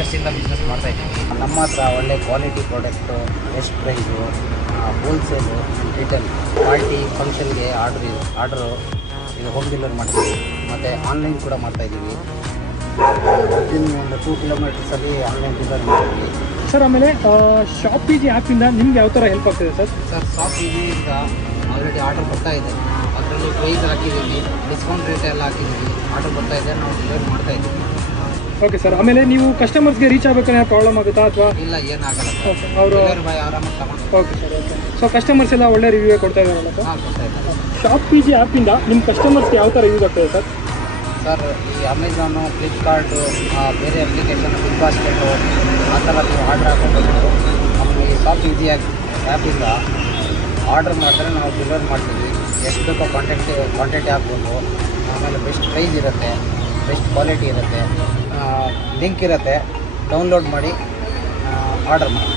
ಇಯರ್ಸಿಂದ business ಮಾಡ್ತಾಯಿದ್ದೀವಿ. ನಮ್ಮ ಹತ್ರ ಒಳ್ಳೆ quality product, best price, wholesale, retail, party ಫಂಕ್ಷನ್ಗೆ ಆರ್ಡ್ರು ಇದು ಹೋಮ್ ಡೆಲಿವರಿ ಮಾಡ್ತೀವಿ. ಮತ್ತು ಆನ್ಲೈನ್ ಕೂಡ ಮಾಡ್ತಾಯಿದ್ದೀವಿ. ವಿತಿನ್ ಒಂದು 2 ಕಿಲೋಮೀಟರ್ಸಲ್ಲಿ ಆನ್ಲೈನ್ ಡೆಲಿವರಿ ಮಾಡ್ತೀವಿ ಸರ್. ಆಮೇಲೆ ಶಾಪಿಜಿ ಆ್ಯಪಿಂದ ನಿಮ್ಗೆ ಯಾವ ಥರ ಹೆಲ್ಪ್ ಆಗ್ತಿದೆ ಸರ್? ಶಾಪಿಜಿಯಿಂದ ಆಲ್ರೆಡಿ ಆರ್ಡರ್ ಬರ್ತಾ ಇದೆ. ಅದರಲ್ಲಿ ಪ್ರೈಸ್ ಹಾಕಿದ್ದೀವಿ, ಡಿಸ್ಕೌಂಟ್ ರೇಟ್ ಎಲ್ಲ ಹಾಕಿದ್ದೀವಿ. ಆರ್ಡರ್ ಬರ್ತಾ ಇದೆ, ನಾವು ಡೆಲಿವರಿ ಮಾಡ್ತಾಯಿದ್ದೀವಿ. Okay sir. ಆಮೇಲೆ ನೀವು ಕಸ್ಟಮರ್ಸ್ಗೆ ರೀಚ್ ಆಗಬೇಕಂದ್ರೆ ಪ್ರಾಬ್ಲಮ್ ಆಗುತ್ತಾ ಅಥವಾ? ಇಲ್ಲ, ಏನಾಗಲ್ಲ. ಅವರು ಆರಾಮಾಗಿ ತಗೊಂಡು. Okay sir. Okay. So customers ಎಲ್ಲ ಒಳ್ಳೆ ರಿವ್ಯೂ ಕೊಡ್ತಾ ಇದ್ದಾರಲ್ಲ ಸರ್? ಹಾಂ, ಕೊಡ್ತಾ ಇದ್ದಾರೆ. ಶಾಪಿಜಿ ಆ್ಯಪಿಂದ ನಿಮ್ಮ ಕಸ್ಟಮರ್ಸ್ಗೆ ಯಾವ ಥರ ಯೂಸ್ ಆಗ್ತದೆ ಸರ್? ಸರ್, ಈ ಅಮೆಝಾನು, ಫ್ಲಿಪ್ಕಾರ್ಟು, ಬೇರೆ ಅಪ್ಲಿಕೇಶನ್, ಬಿಗ್ ಬಾಸ್ಕೆಟು ಆ ಥರ ನೀವು ಆರ್ಡ್ರ್ ಹಾಕೊಂಡ್ಬಿಟ್ಟು ನಮಗೆ ಶಾಪಿಜಿ ಆ್ಯಪಿಂದ ಆರ್ಡ್ರ್ ಮಾಡಿದ್ರೆ ನಾವು ಡೆಲಿವರಿ ಮಾಡ್ತೀವಿ. ಎಷ್ಟು ಬೇಕೋ ಕ್ವಾಂಟಿಟಿ ಹಾಕ್ಬೋದು. ಆಮೇಲೆ ಬೆಸ್ಟ್ ಪ್ರೈಸ್ ಇರುತ್ತೆ, ಬೆಸ್ಟ್ ಕ್ವಾಲಿಟಿ ಇರುತ್ತೆ, ಲಿಂಕ್ ಇರುತ್ತೆ. ಡೌನ್ಲೋಡ್ ಮಾಡಿ ಆರ್ಡರ್ ಮಾಡಿ.